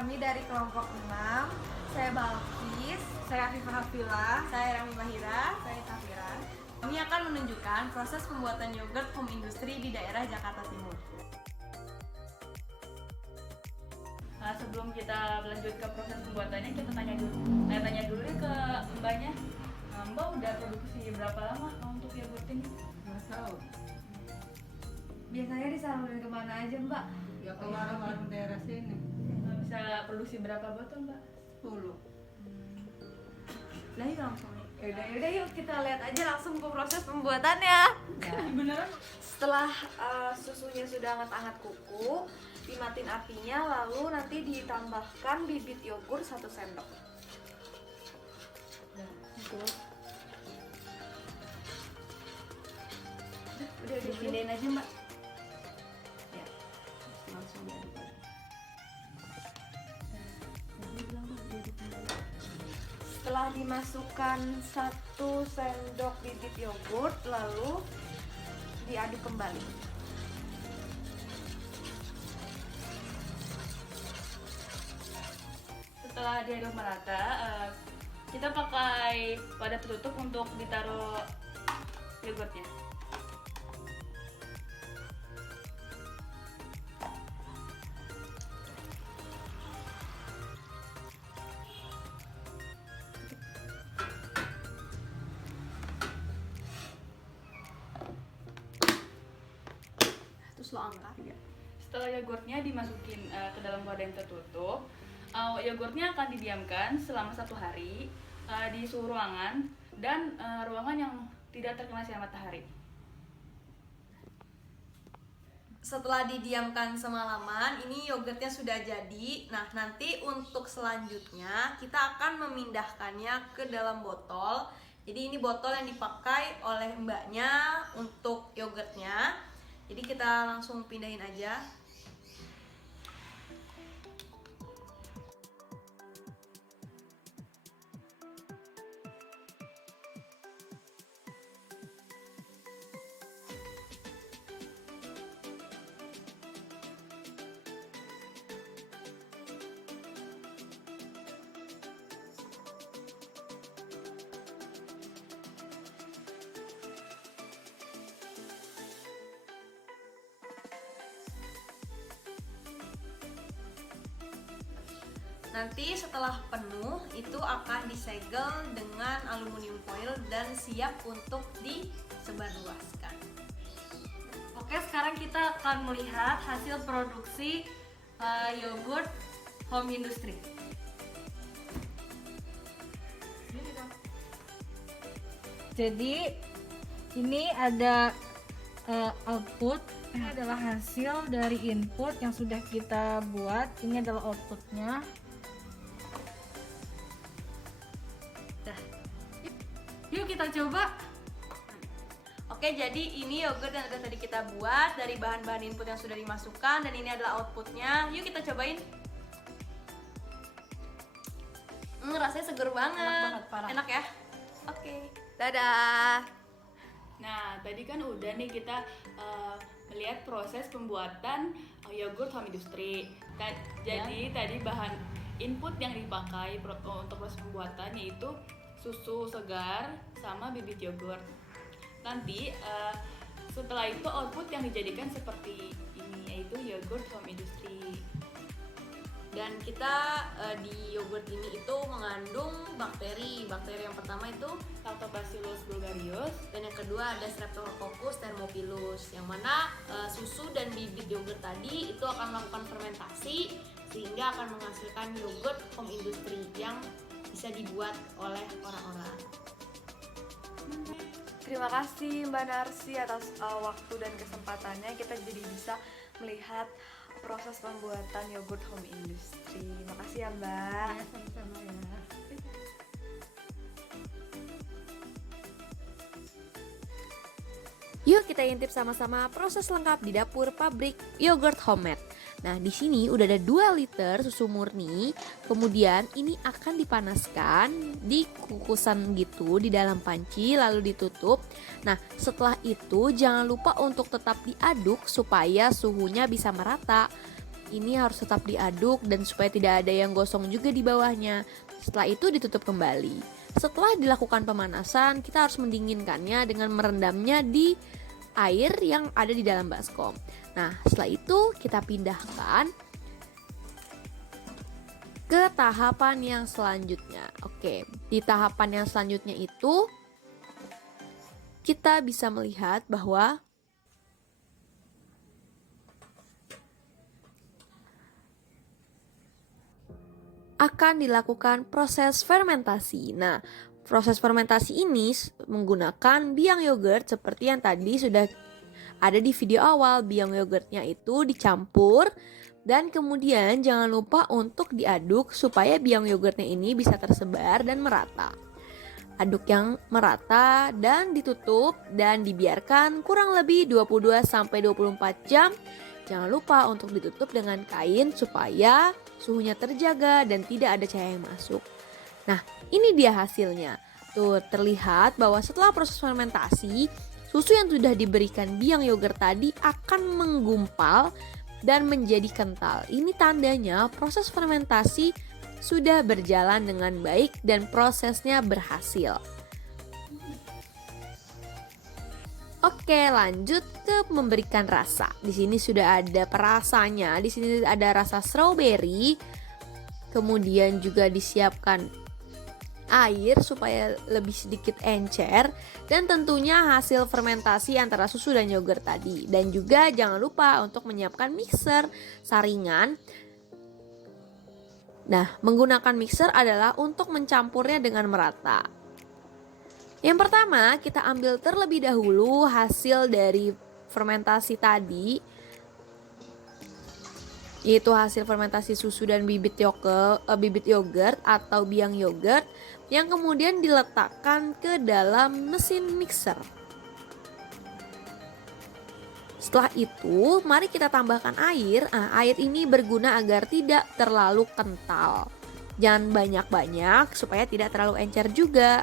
kami dari kelompok 6. Saya Balkis, Saya Afifah Hafila. saya Rami Mahira, saya Safira. Kami akan menunjukkan proses pembuatan yogurt home industry di daerah Jakarta Timur. Sebelum kita lanjut ke proses pembuatannya, kita tanya dulu nih ke mbaknya. Mbak udah produksi berapa lama untuk yogurt ini? Nggak tahu. Biasanya disalurin kemana aja, Mbak? Ya ke warung-warung daerah sini. Bisa produksi berapa botol, Mbak? 10. Lah, yuk langsung nih. Yaudah yuk kita lihat aja langsung ke proses pembuatannya. Beneran? Setelah susunya sudah hangat-hangat kuku, dimatiin apinya, lalu nanti ditambahkan bibit yogurt 1 sendok. Udah Dipindahin aja, Mbak. Ya, langsung diaduk lagi. Setelah dimasukkan 1 sendok bibit yogurt, lalu diaduk kembali. Setelah diaduk merata, kita pakai wadah tertutup untuk ditaruh yogurtnya. Terus lo angkat. Setelah yogurtnya dimasukin ke dalam wadah yang tertutup, yogurtnya akan didiamkan selama 1 hari di suhu ruangan dan ruangan yang tidak terkena sinar matahari. Setelah didiamkan semalaman, ini yogurtnya sudah jadi. Nah, nanti untuk selanjutnya kita akan memindahkannya ke dalam botol. Jadi ini botol yang dipakai oleh mbaknya untuk yogurtnya. Jadi kita langsung pindahin aja. Nanti setelah penuh itu akan disegel dengan aluminium foil dan siap untuk disebarluaskan. Oke, sekarang kita akan melihat hasil produksi yogurt home industry. Jadi ini ada output, ini adalah hasil dari input yang sudah kita buat. Ini adalah outputnya. Yuk kita coba. Oke, jadi ini yogurt yang udah tadi kita buat dari bahan-bahan input yang sudah dimasukkan, dan ini adalah outputnya. Yuk kita cobain. Rasanya seger banget. Enak banget, parah. Enak ya? Oke. Dadah. Nah, tadi kan udah nih kita melihat proses pembuatan yogurt home industry. Jadi tadi bahan input yang dipakai untuk proses pembuatan yaitu susu segar sama bibit yogurt. Nanti setelah itu output yang dijadikan seperti ini yaitu yogurt home industry. Dan kita di yogurt ini itu mengandung bakteri. Bakteri yang pertama itu Lactobacillus bulgarius. dan yang kedua ada Streptococcus thermophilus, yang mana susu dan bibit yogurt tadi itu akan melakukan fermentasi sehingga akan menghasilkan yogurt home industry yang bisa dibuat oleh orang-orang. Terima kasih Mbak Narsi atas waktu dan kesempatannya. Kita jadi bisa melihat proses pembuatan yogurt home industry. Makasih ya Mbak. Ya, sama-sama ya. Yuk kita intip sama-sama proses lengkap di dapur pabrik yogurt homemade. Nah, di sini udah ada 2 liter susu murni. Kemudian ini akan dipanaskan di kukusan gitu di dalam panci lalu ditutup. Nah, setelah itu jangan lupa untuk tetap diaduk supaya suhunya bisa merata. ini harus tetap diaduk dan supaya tidak ada yang gosong juga di bawahnya. Setelah itu ditutup kembali. Setelah dilakukan pemanasan, kita harus mendinginkannya dengan merendamnya di air yang ada di dalam baskom. Nah, setelah itu kita pindahkan ke tahapan yang selanjutnya. Oke, di tahapan yang selanjutnya itu kita bisa melihat bahwa akan dilakukan proses fermentasi. Nah, proses fermentasi ini menggunakan biang yogurt seperti yang tadi sudah ada di video awal. Biang yogurtnya itu dicampur dan kemudian jangan lupa untuk diaduk supaya biang yogurtnya ini bisa tersebar dan merata. Aduk yang merata dan ditutup dan dibiarkan kurang lebih 22-24 jam. Jangan lupa untuk ditutup dengan kain supaya suhunya terjaga dan tidak ada cahaya yang masuk. Nah, ini dia hasilnya. Tuh, terlihat bahwa setelah proses fermentasi, susu yang sudah diberikan biang yogurt tadi akan menggumpal dan menjadi kental. Ini tandanya proses fermentasi sudah berjalan dengan baik dan prosesnya berhasil. Oke, lanjut ke memberikan rasa. Di sini sudah ada perasanya. Di sini ada rasa strawberry. Kemudian juga disiapkan air supaya lebih sedikit encer, dan tentunya hasil fermentasi antara susu dan yogurt tadi. Dan juga jangan lupa untuk menyiapkan mixer saringan. Nah, menggunakan mixer adalah untuk mencampurnya dengan merata. Yang pertama, kita ambil terlebih dahulu hasil dari fermentasi tadi, yaitu hasil fermentasi susu dan bibit yogurt atau biang yogurt, yang kemudian diletakkan ke dalam mesin mixer. Setelah itu, mari kita tambahkan air. Nah, air ini berguna agar tidak terlalu kental. Jangan banyak-banyak supaya tidak terlalu encer juga.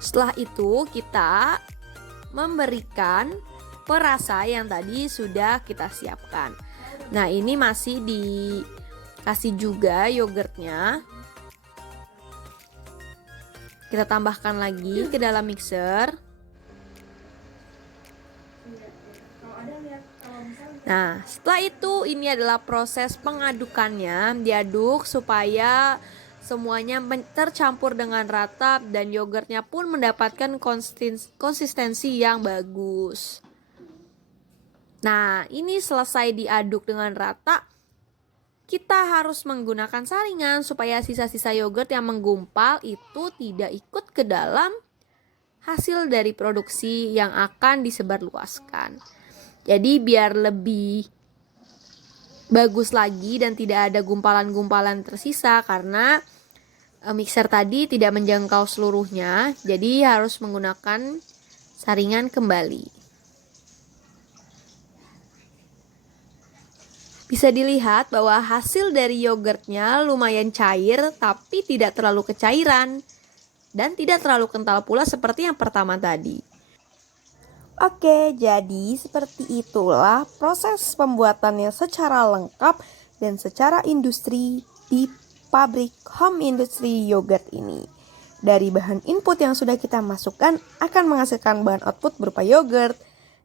Setelah itu kita memberikan perasa yang tadi sudah kita siapkan. Nah, ini masih dikasih juga yogurtnya. Kita tambahkan lagi ke dalam mixer. Nah, setelah itu ini adalah proses pengadukannya. Diaduk supaya semuanya tercampur dengan rata dan yogurtnya pun mendapatkan konsistensi yang bagus. Nah, ini selesai diaduk dengan rata. Kita harus menggunakan saringan supaya sisa-sisa yogurt yang menggumpal itu tidak ikut ke dalam hasil dari produksi yang akan disebarluaskan. Jadi biar lebih bagus lagi dan tidak ada gumpalan-gumpalan tersisa karena mixer tadi tidak menjangkau seluruhnya, jadi harus menggunakan saringan kembali. Bisa dilihat bahwa hasil dari yogurtnya lumayan cair tapi tidak terlalu kecairan dan tidak terlalu kental pula seperti yang pertama tadi. Oke, jadi seperti itulah proses pembuatannya secara lengkap dan secara industri di pabrik home industry yogurt ini. Dari bahan input yang sudah kita masukkan akan menghasilkan bahan output berupa yogurt.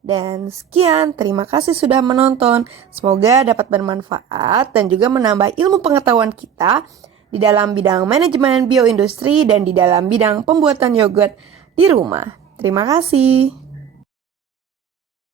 Dan sekian, terima kasih sudah menonton. Semoga dapat bermanfaat dan juga menambah ilmu pengetahuan kita di dalam bidang manajemen bioindustri dan di dalam bidang pembuatan yogurt di rumah. Terima kasih.